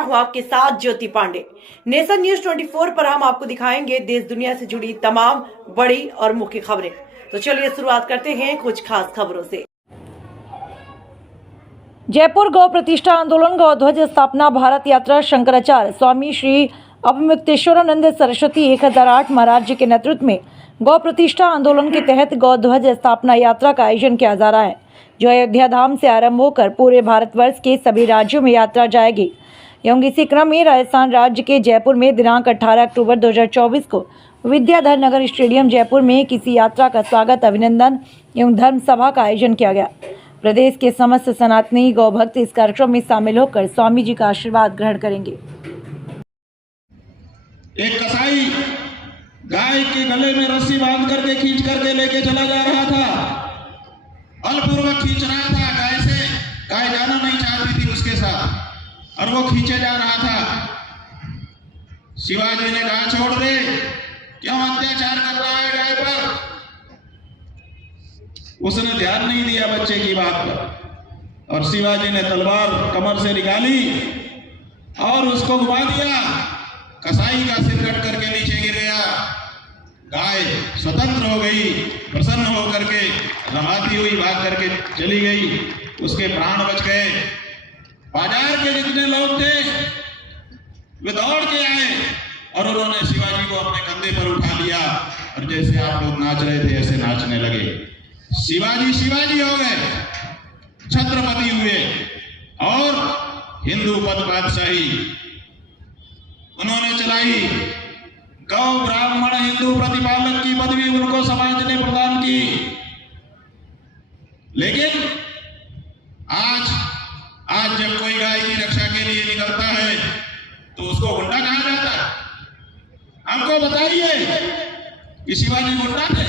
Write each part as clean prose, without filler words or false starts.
हुआ के साथ ज्योति पांडे। नेशन न्यूज 24 पर हम आपको दिखाएंगे देश दुनिया से जुड़ी तमाम बड़ी और मुख्य खबरें। तो चलिए शुरुआत करते हैं कुछ खास खबरों से। जयपुर गौ प्रतिष्ठा आंदोलन गौ ध्वज स्थापना भारत यात्रा शंकराचार्य स्वामी श्री अवमुक्तेश्वरानंद सरस्वती 1008 महाराज जी के नेतृत्व में गौ प्रतिष्ठा आंदोलन के तहत गौ ध्वज स्थापना यात्रा का आयोजन किया जा रहा है, जो अयोध्या धाम से आरंभ होकर पूरे भारतवर्ष के सभी राज्यों में यात्रा जाएगी। एवं इसी क्रम में राजस्थान राज्य के जयपुर में दिनांक 18 अक्टूबर 2024 को विद्याधर नगर स्टेडियम जयपुर में किसी यात्रा का स्वागत, अभिनंदन एवं धर्म सभा का आयोजन किया गया। प्रदेश के समस्त सनातनी गौ भक्त इस कार्यक्रम में शामिल होकर स्वामी जी का आशीर्वाद ग्रहण करेंगे। एक कसाई गाय के गले में रस्सी बांध करके खींच करके लेके चला जा रहा था, बलपूर्वक खींच रहा था गाय से। गाय जाना नहीं चाहती थी उसके साथ और वो खींचे जा रहा था। शिवाजी ने कहा, छोड़ दे, क्यों अत्याचार कर रहा है गाय पर। उसने ध्यान नहीं दिया बच्चे की बात पर और शिवाजी ने तलवार कमर से निकाली और उसको घुमा दिया। कसाई का सिर कट करके नीचे गिर गया। गाय स्वतंत्र हो गई, प्रसन्न होकर के रमाती हुई भाग करके चली गई, उसके प्राण बच गए। बाजार के जितने लोग थे वे दौड़ के आए और उन्होंने शिवाजी को अपने कंधे पर उठा लिया और जैसे आप लोग नाच रहे थे ऐसे नाचने लगे। शिवाजी शिवाजी हो गए, छत्रपति हुए और हिंदू पद बादशाही उन्होंने चलाई। गौ ब्राह्मण हिंदू प्रतिपालक की पदवी उनको समाज ने प्रदान की। लेकिन आज जब कोई गाय की रक्षा के लिए निकलता है तो उसको गुंडा कहा जाता है। हमको बताइए कि शिवाजी गुंडा थे?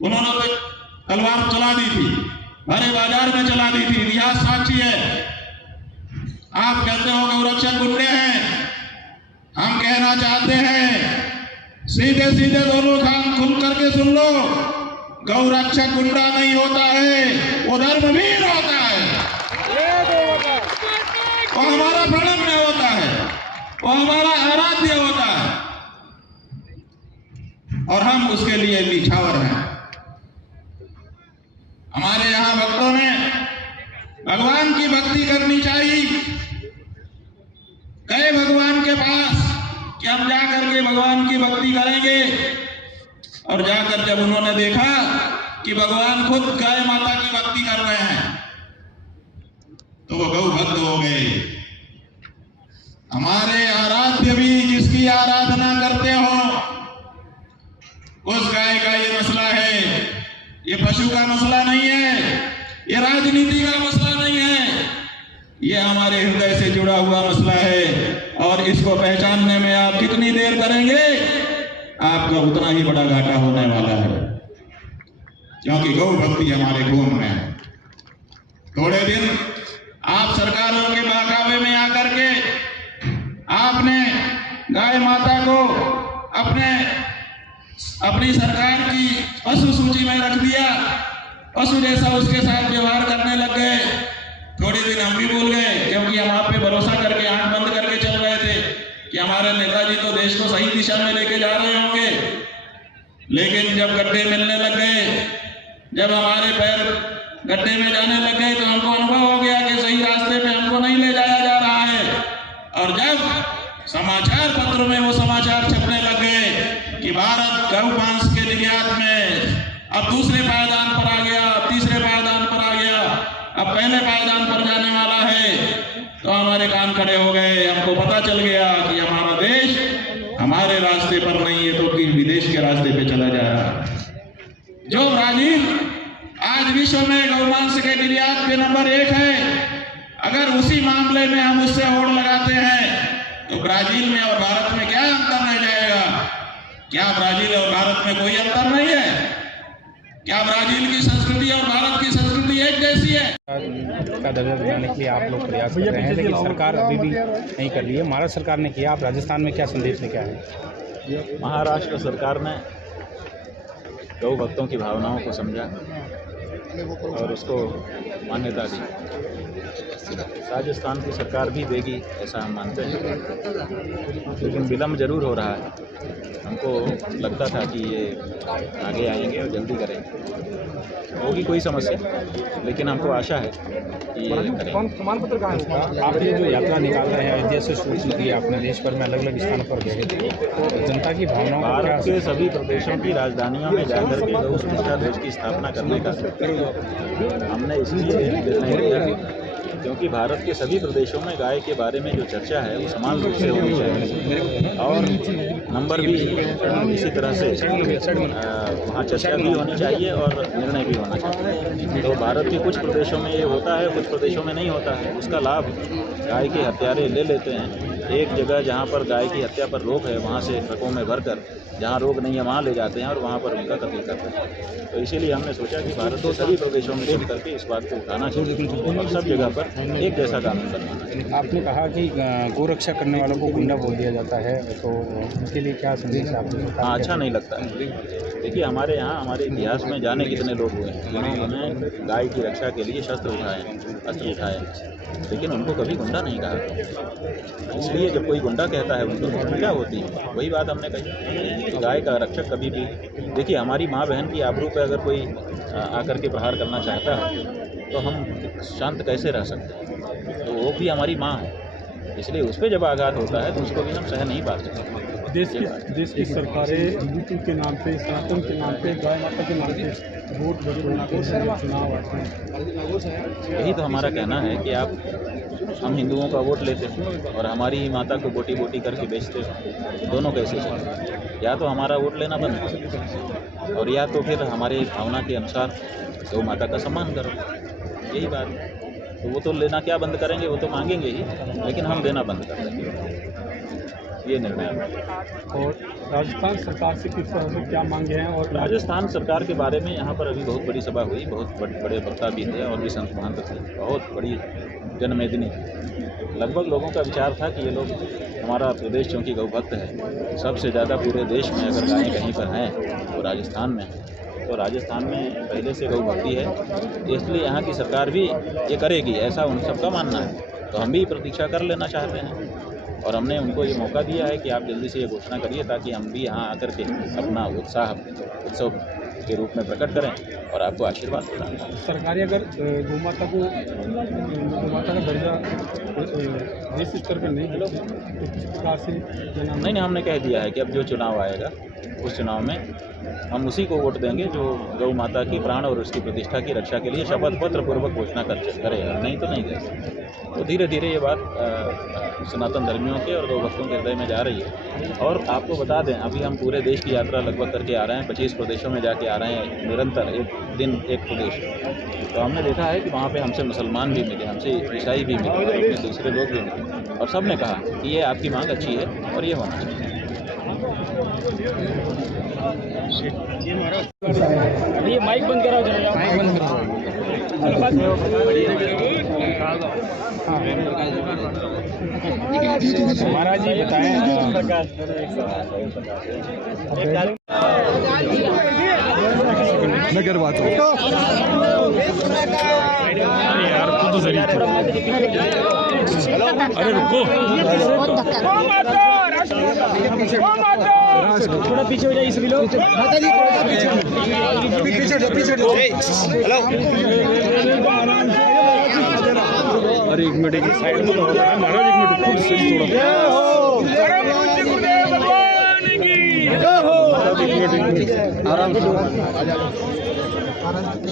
उन्होंने तो तलवार चला दी थी, भरे बाजार में चला दी थी, इतिहास साक्षी है। आप कहते हो गौरक्षक गुंडे हैं, हम कहना चाहते हैं सीधे सीधे दोनों कान खुल करके सुन लो, गौरक्षक गुंडा नहीं होता है, वो धर्मवीर होता है। वो हमारा प्रणम्य होता है, वो हमारा आराध्य होता है और हम उसके लिए निछावर हैं। हमारे यहाँ भक्तों ने भगवान की भक्ति करनी चाहिए। गए भगवान के पास कि हम जाकर के भगवान की भक्ति करेंगे और जाकर जब उन्होंने देखा कि भगवान खुद गाय माता की भक्ति कर रहे हैं तो वो गौ भक्त हो गए। हमारे आराध्य भी जिसकी आराधना करते हो उस गाय का ये मसला है, ये पशु का मसला नहीं है, ये राजनीति का मसला नहीं है, ये हमारे हृदय से जुड़ा हुआ मसला है। और इसको पहचानने में आप कितनी देर करेंगे, आपका उतना ही बड़ा घाटा होने वाला है, क्योंकि गौ भक्ति हमारे खून में है। थोड़े दिन आप सरकारों के बहकावे में आकर के आपने गाय माता को अपनी सरकार की पशु सूची में रख दिया, पशु जैसा उसके साथ व्यवहार करने लग गए। थोड़े दिन हम भी भूल गए, क्योंकि हम आप पे भरोसा करके आंख बंद करके चल रहे थे कि हमारे नेताजी तो देश को सही दिशा में लेके जा रहे होंगे। लेकिन जब गड्ढे मिलने लग गए, जब हमारे पैर गड्ढे में जाने लग गए तो हमको अनुभव हो गया कि सही रास्ते पे हमको नहीं ले जाया जा रहा है। और जब समाचार पत्र में वो समाचार छपने लग गए कि भारत गौ मांस के निर्यात में अब दूसरे पायदान पर आ गया, तीसरे पायदान पर आ गया, अब पहले पायदान पर जाने वाला है, तो हमारे कान खड़े हो गए। हमको पता चल गया कि हमारा देश हमारे रास्ते पर नहीं है तो कि विदेश के रास्ते पे चला जा रहा है। जो ब्राजील आज विश्व में गौमांस के निर्यात पे नंबर 1 है, अगर उसी मामले में हम उससे होड़ लगाते हैं तो ब्राजील में और भारत में क्या अंतर रह जाएगा? क्या ब्राजील और भारत में कोई अंतर नहीं है? क्या ब्राजील की संस्कृति और भारत की संस्कृति एक जैसी है? का दर्जा दिलाने के लिए आप लोग प्रयास कर रहे हैं, लेकिन सरकार अभी भी नहीं कर रही है। महाराष्ट्र सरकार ने किया, आप राजस्थान में क्या संदेश लेके आए? महाराष्ट्र सरकार ने गौ भक्तों की भावनाओं को समझा और उसको मान्यता दी। राजस्थान की सरकार भी देगी ऐसा हम मानते हैं, लेकिन विलम्ब जरूर हो रहा है। हमको लगता था कि ये आगे आएंगे और जल्दी करेंगे। होगी कोई समस्या, लेकिन हमको आशा है कि ये करेंगे। आप ये जो यात्रा निकाल रहे हैं अयोध्या से शुरू की थी, आपने देश भर में अलग अलग स्थानों पर गए थे, तो जनता की भावनाओं का क्या भारत के सभी प्रदेशों की राजधानियों में जाकर के गौ प्रतिष्ठा देश की स्थापना करने का हमने इसलिए निर्णय लिया क्योंकि भारत के सभी प्रदेशों में गाय के बारे में जो चर्चा है वो समान रूप से होनी चाहिए और नंबर भी इसी तरह से वहाँ चर्चा भी होनी चाहिए और निर्णय भी होना चाहिए। तो भारत के कुछ प्रदेशों में ये होता है, कुछ प्रदेशों में नहीं होता है। उसका लाभ गाय के हत्यारे ले लेते हैं। एक जगह जहाँ पर गाय की हत्या पर रोक है वहाँ से ट्रकों में भरकर, जहाँ रोक नहीं है वहाँ ले जाते हैं और वहाँ पर उनका कत्ल करते हैं। तो इसीलिए हमने सोचा कि भारत के सभी प्रदेशों में मिल करके इस बात को उठाना चाहिए और सब जगह पर एक जैसा कानून बनवाना चाहिए। आपने कहा कि गोरक्षा करने वालों को गुंडा बोल दिया जाता है, तो उनके लिए क्या संदेश आपने? हाँ, अच्छा नहीं लगता है। देखिए, हमारे यहाँ हमारे इतिहास में जाने कितने लोग हुए हैं जिन्होंने गाय की रक्षा के लिए अस्त्र उठाए, लेकिन उनको कभी गुंडा नहीं कहा। इसलिए जब कोई गुंडा कहता है उनको तो क्या होती है, वही बात हमने कही कि गाय का रक्षक कभी भी, देखिए हमारी माँ बहन की आबरू पे अगर कोई आकर के प्रहार करना चाहता है तो हम शांत कैसे रह सकते हैं? तो वो भी हमारी माँ है, इसलिए उस पर जब आघात होता है तो उसको भी हम सह नहीं पाते। देश की सरकारें हिंदुत्व के नाम पे, सनातन के नाम पे, गाय माता के नाम पे वोट बटोरते हैं, चुनाव आते हैं। यही तो हमारा कहना है कि हम हिंदुओं का वोट लेते हैं और हमारी ही माता को बोटी बोटी करके बेचते हैं। दोनों कैसे चले? या तो हमारा वोट लेना बंद करो और या तो फिर हमारे भावना के अनुसार गौ माता का सम्मान करो। यही बात है। तो वो तो लेना क्या बंद करेंगे, वो तो मांगेंगे ही, लेकिन हम देना बंद कर देंगे। ये निर्णय है। और राजस्थान सरकार से किस तरह से क्या मांगे हैं? और राजस्थान सरकार के बारे में यहाँ पर अभी बहुत बड़ी सभा हुई, बहुत बड़े वक्ता भी थे और भी संत महंत थे, बहुत बड़ी जनमेदिनी। लगभग लोगों का विचार था कि ये लोग, हमारा प्रदेश चूँकि गौ भक्त है, सबसे ज़्यादा पूरे देश में अगर गायें कहीं पर हैं तो राजस्थान में है। तो राजस्थान में पहले से गौ भक्ति है, इसलिए यहाँ की सरकार भी ये करेगी, ऐसा उन सबका मानना है। तो हम भी प्रतीक्षा कर लेना चाहते हैं और हमने उनको ये मौका दिया है कि आप जल्दी से ये घोषणा करिए ताकि हम भी यहाँ आकर के अपना उत्सव के रूप में प्रकट करें और आपको आशीर्वाद प्रदान। सरकारें अगर गौमाता का दर्जा देश स्तर पर नहीं देती तो किस प्रकार से नहीं, हमने कह दिया है कि अब जो चुनाव आएगा उस चुनाव में हम उसी को वोट देंगे जो गौ माता की प्राण और उसकी प्रतिष्ठा की रक्षा के लिए शपथ पत्र पूर्वक घोषणा करेगा, नहीं तो नहीं देगा। तो धीरे धीरे ये बात सनातन धर्मियों के और गौ भक्तों के हृदय में जा रही है। और आपको बता दें, अभी हम पूरे देश की यात्रा लगभग करके आ रहे हैं, 25 प्रदेशों में जाके आ रहे हैं निरंतर, एक दिन एक प्रदेश। तो हमने देखा है कि वहाँ पे हमसे मुसलमान भी मिले, हमसे ईसाई भी मिले, दूसरे लोग भी मिले और सब ने कहा कि ये आपकी मांग अच्छी है और ये होना चाहिए। ये माइक बंद कराओ जरा, माइक बंद कराओ। महाराज जी बताएं, मैं करवाता हूँ यार, तो सही। अरे रुको, थोड़ा पीछे हो जाइए सभी लोग। हेलो, अरे एक मिनट, एक साइड में महाराज, एक मिनट खुद से थोड़ा आराम से।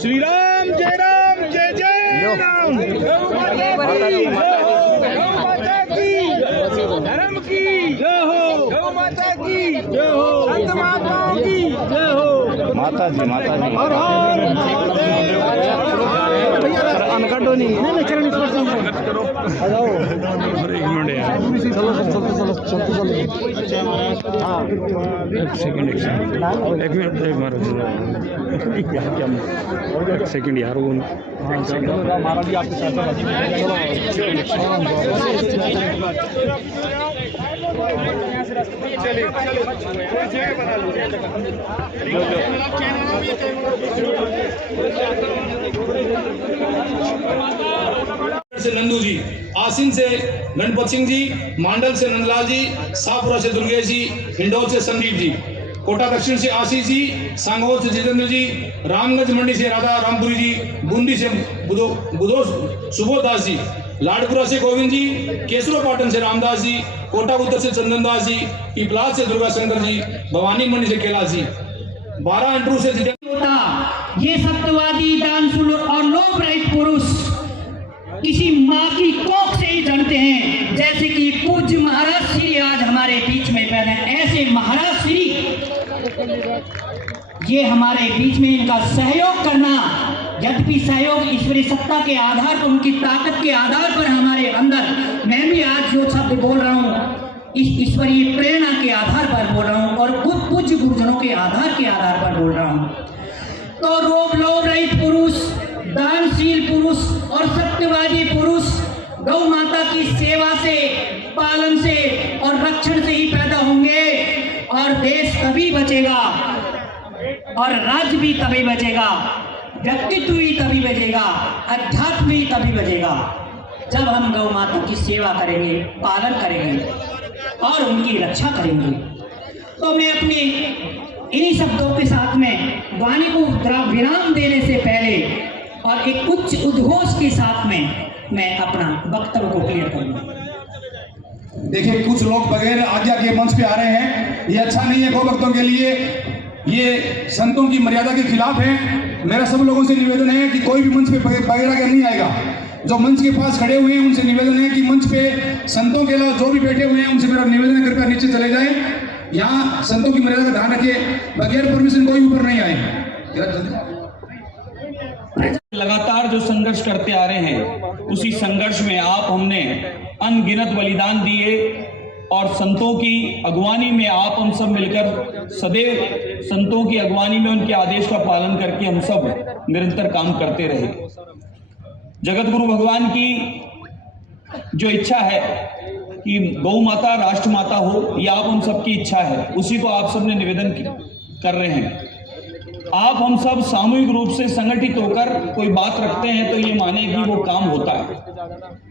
श्री राम, जय राम, जय जय राम। धर्म की जय हो, गौ माता की जय हो, संत महात्माओं की जय हो। माता जी अनकटो नहीं चरण करो। एक मिनट यार, चलो हाँ, एक सेकंड एक मिनट, एक सेकंड यार, वो महाराज जी आपके साथ से नंदू जी, आसीन से गणपत सिंह जी, मांडल से नंदलाल जी, शाहपुरा से दुर्गेश जी, हिंडौल से संदीप जी, कोटा दक्षिण से आशीष जी, सांगोल से जितेंद्र जी, रामगंज मंडी से राधा रामपुरी जी, बूंदी से बुधो सुबोध दास जी, लाडपुरा से गोविंद जी, केसरो पाटन से रामदास जी, कोटा उत्तर से चंदन दास जी, पिपलाद से दुर्गा शंकर जी, भवानी मंडी से कैलाश जी, 12 अंटरू से जितेंद्र। ये सत्यवादी दानशूर और लोभ रहित पुरुष किसी माँ की कोख से ही जन्मते हैं। जैसे कि पूज्य महाराज श्री आज हमारे बीच में पैदा है, ऐसे महाराज श्री ये हमारे बीच में इनका सहयोग करना, यद्यपि सहयोग ईश्वरीय सत्ता के आधार पर, उनकी ताकत के आधार पर हमारे अंदर, मैं भी आज जो शब्द बोल रहा हूँ इस ईश्वरीय प्रेरणा के आधार पर बोल रहा हूँ और पूज्य गुरुजनों के आधार पर बोल रहा हूँ। तो लोभ रहित पुरुष, दानशील पुरुष और सत्यवादी पुरुष गौ माता की सेवा से, पालन से और रक्षण से ही पैदा होंगे और देश तभी बचेगा और राज्य भी तभी बचेगा, व्यक्तित्व भी तभी बचेगा, अध्यात्म भी तभी बचेगा जब हम गौ माता की सेवा करेंगे, पालन करेंगे और उनकी रक्षा करेंगे। तो मैं अपने इन्हीं शब्दों के साथ में वाणी को विराम देने से पहले और एक उच्च उद्घोष के साथ में मैं अपना वक्तव्य को क्लियर करूंगा। देखिए, कुछ लोग बगैर आज्ञा के मंच पे आ रहे हैं, ये अच्छा नहीं है गौ भक्तों के लिए, ये संतों की मर्यादा के खिलाफ है। मेरा सब लोगों से निवेदन है कि कोई भी मंच पे बगैर आज्ञा नहीं आएगा। जो मंच के पास खड़े हुए हैं उनसे निवेदन है कि मंच पे संतों के अलावा जो भी बैठे हुए हैं उनसे मेरा निवेदन है कृपया नीचे चले जाए। यहाँ संतों की मर्यादा का ध्यान रखिए, बगैर परमिशन कोई ऊपर नहीं आए। लगातार जो संघर्ष करते आ रहे हैं, उसी संघर्ष में आप हमने अनगिनत बलिदान दिए और संतों की अगुवानी में आप हम सब मिलकर सदैव संतों की अगुवानी में उनके आदेश का पालन करके हम सब निरंतर काम करते रहे। जगत गुरु भगवान की जो इच्छा है कि गौ माता राष्ट्र माता हो, यह आप हम सबकी इच्छा है, उसी को आप सबने निवेदन कर रहे हैं। आप हम सब सामूहिक रूप से संगठित होकर कोई बात रखते हैं तो ये माने कि वो काम होता है।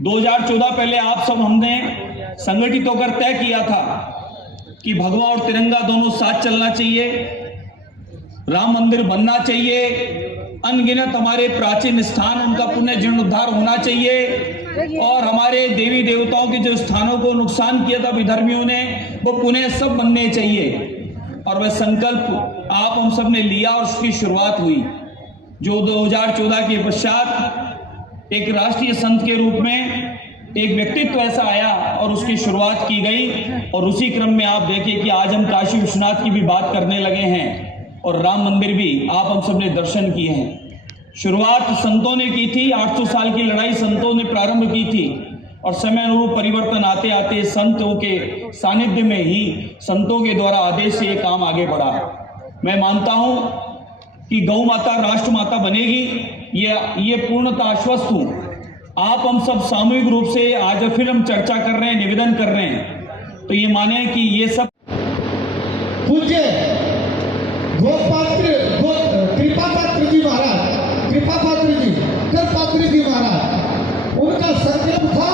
2014 पहले आप सब हमने संगठित होकर तय किया था कि भगवा और तिरंगा दोनों साथ चलना चाहिए, राम मंदिर बनना चाहिए, अनगिनत हमारे प्राचीन स्थान उनका पुनः जीर्णोद्धार होना चाहिए और हमारे देवी देवताओं के जो स्थानों को नुकसान किया था विधर्मियों ने, वो पुनः सब बनने चाहिए। और वह संकल्प आप हम सब ने लिया और उसकी शुरुआत हुई, जो 2014 के पश्चात एक राष्ट्रीय संत के रूप में एक व्यक्तित्व ऐसा आया और उसकी शुरुआत की गई। और उसी क्रम में आप देखिए कि आज हम काशी विश्वनाथ की भी बात करने लगे हैं और राम मंदिर भी आप हम सब ने दर्शन किए हैं। शुरुआत संतों ने की थी, 800 साल की लड़ाई संतों ने प्रारंभ की थी और समय अनुरूप परिवर्तन आते आते संतों के सानिध्य में ही, संतों के द्वारा आदेश से ये काम आगे बढ़ा। मैं मानता हूं कि गौ माता राष्ट्र माता बनेगी, ये पूर्णतः आश्वस्त हूं। आप हम सब सामूहिक रूप से आज फिर हम चर्चा कर रहे हैं, निवेदन कर रहे हैं, तो ये माने कि ये सब पूज्य कृपापात्र जी महाराज, कृपापात्री जी महाराज, उनका संकल्प था